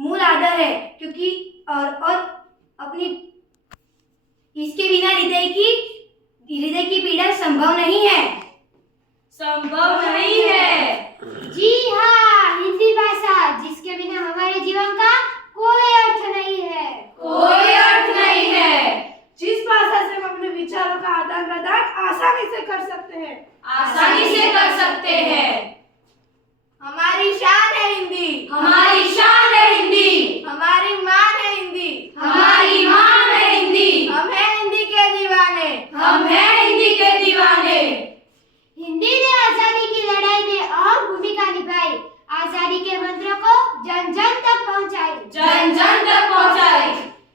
मूल आधार है, क्योंकि और अपनी इसके बिना हृदय की पीड़ा संभव नहीं है। संभव नहीं है। जी हाँ, हिंदी भाषा जिसके बिना हमारे जीवन का कोई अर्थ नहीं है। कोई अर्थ नहीं है। जिस भाषा से हम अपने विचारों का आदान प्रदान आसानी से कर सकते हैं। आसानी से कर सकते हैं। हमारी शान है हिंदी। हमारी शान है हिंदी। हमारी मान है हिंदी। हमारी मान है हिंदी। हम हैं हिंदी के दीवाने। हम हैं हिंदी के दीवाने। हिंदी ने आजादी की लड़ाई में अहम भूमिका निभाई, आजादी के मंत्र को जन जन तक पहुंचाई। जन जन तक पहुंचाई।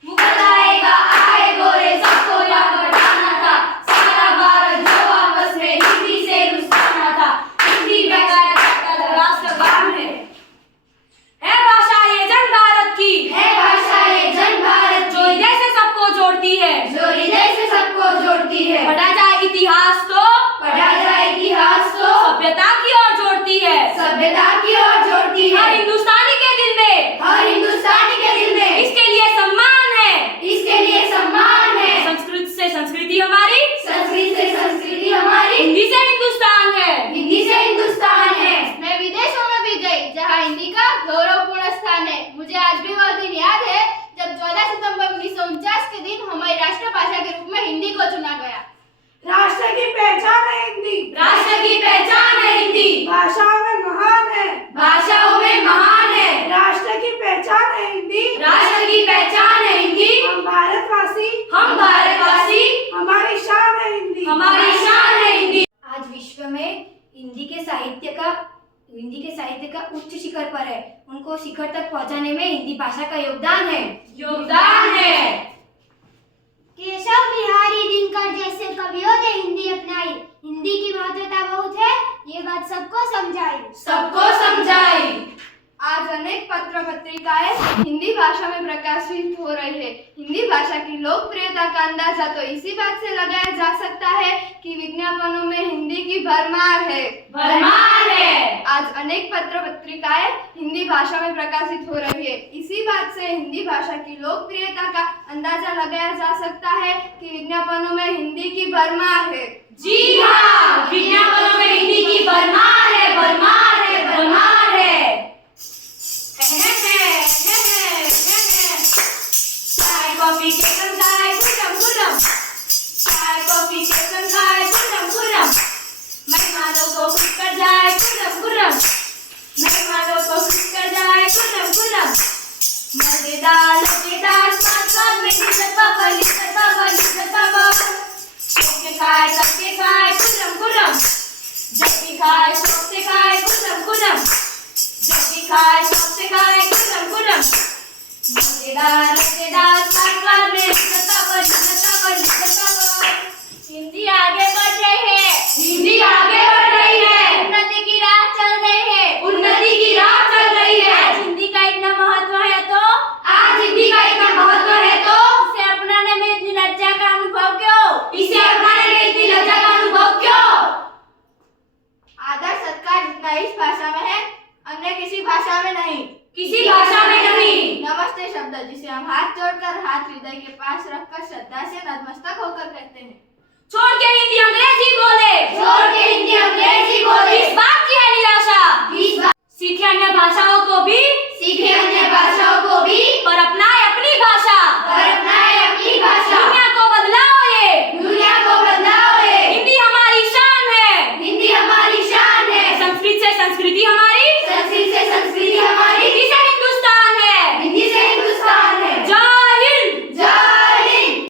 मुगल आएगा आए गोरे, सबको याद बढ़ाना था। सारा भारत जो आपस में हिंदी से रुस्ताना था। हिंदी बेकार राष्ट्रगान है भाषा ये जन भारत की। है भाषा ये जन भारत जो हृदय से सबको जोड़ती है। जो हृदय से सबको जोड़ती है। पढ़ा जाए इतिहास तो पढ़ा जाए इतिहास तो सभ्यता की ओर जोड़ती है। सभ्यता की ओर जोड़ती है। हर हिंदुस्तानी के दिल में, हर हिंदुस्तानी के दिल में इसके लिए सम्मान है। इसके लिए सम्मान है। संस्कृत से संस्कृति हमारी, संस्कृत से संस्कृति हमारी, हिंदी से हिंदुस्तान है। हिंदी से हिंदुस्तान है। मैं विदेशों में भी गई जहाँ हिंदी का गौरवपूर्ण स्थान है। मुझे आज भी वह दिन याद है जब 14 सितंबर 1949 के दिन हमारी राष्ट्रभाषा के रूप में हिंदी को चुना गया। राष्ट्र की पहचान है हिंदी। राष्ट्र की पहचान है हिंदी। भाषाओं में महान है। भाषाओं में महान है। राष्ट्र की पहचान है हिंदी। राष्ट्र की पहचान है हिंदी। हम भारतवासी। हम भारतवासी। हमारी शान है हिंदी। हमारी शान है हिंदी। आज विश्व में हिंदी के साहित्य का उच्च शिखर पर है। उनको शिखर तक पहुंचाने में हिंदी भाषा का योगदान है। योगदान है। केशव बिहारी दिनकर जैसे कवियों ने हिंदी अपनाई। हिंदी की महत्वता बहुत है, ये बात सबको समझाई। सबको समझाई। आज अनेक पत्र पत्रिकाएं हिंदी भाषा में प्रकाशित हो रही है। हिंदी भाषा की लोकप्रियता का अंदाजा तो इसी बात से लगाया जा सकता है कि विज्ञापनों में हिंदी की भरमार है। भरमार है। आज अनेक पत्र पत्रिकाएं हिंदी भाषा में प्रकाशित हो रही है। इसी बात से हिंदी भाषा की लोकप्रियता का अंदाजा लगाया जा सकता है कि विज्ञापनों में हिंदी की भरमार है। जी हाँ, विज्ञापनों में हिंदी की भरमार है, भरमार है, भरमार है। चाय कॉफी के संग खाए गुरम गुरम। चाय कॉफी के संग खाए गुरम गुरम। मेहमानों को खुश कर जाए गुरम गुरम। मेहमानों को खुश कर जाए गुरम गुरम। मजेदार मजेदार स्वाद स्वाद में लिज्जत बाबा, लिज्जत बाबा, लिज्जत बाबा। सबके खाए गुरम गुरम। जब भी खाए सबसे खाए गुरम गुरम। जब भी खाए सबसे खाए गुरम गुरम। मजेदार मजेदार स्वाद स्वाद में लिज्जत बाबा, लिज्जत बाबा, लिज्जत बाबा। हिंदी आगे बढ़ रही है। हिंदी आगे बढ़ रही है। उन्नति की राह चल रही है। उन्नति की राह चल रही है। आज हिंदी का इतना महत्व है तो, आज हिंदी का इतना महत्व है तो इसे अपनाने में इतनी लज्जा का अनुभव क्यों? इसे अपनाने में इतनी लज्जा का अनुभव क्यों? आदर सत्कार जितना इस भाषा में है, अन्य किसी भाषा में नहीं। किसी भाषा में नहीं। नमस्ते शब्द जिसे हम हाथ जोड़कर, हाथ हृदय के पास रखकर श्रद्धा से नतमस्तक होकर कहते हैं। छोड़ के हिंदी अंग्रेजी बोले। छोड़ के हिंदी अंग्रेजी बोले। इस बात की है निराशा। सीखे अन्य भाषाओं को भी। सीखे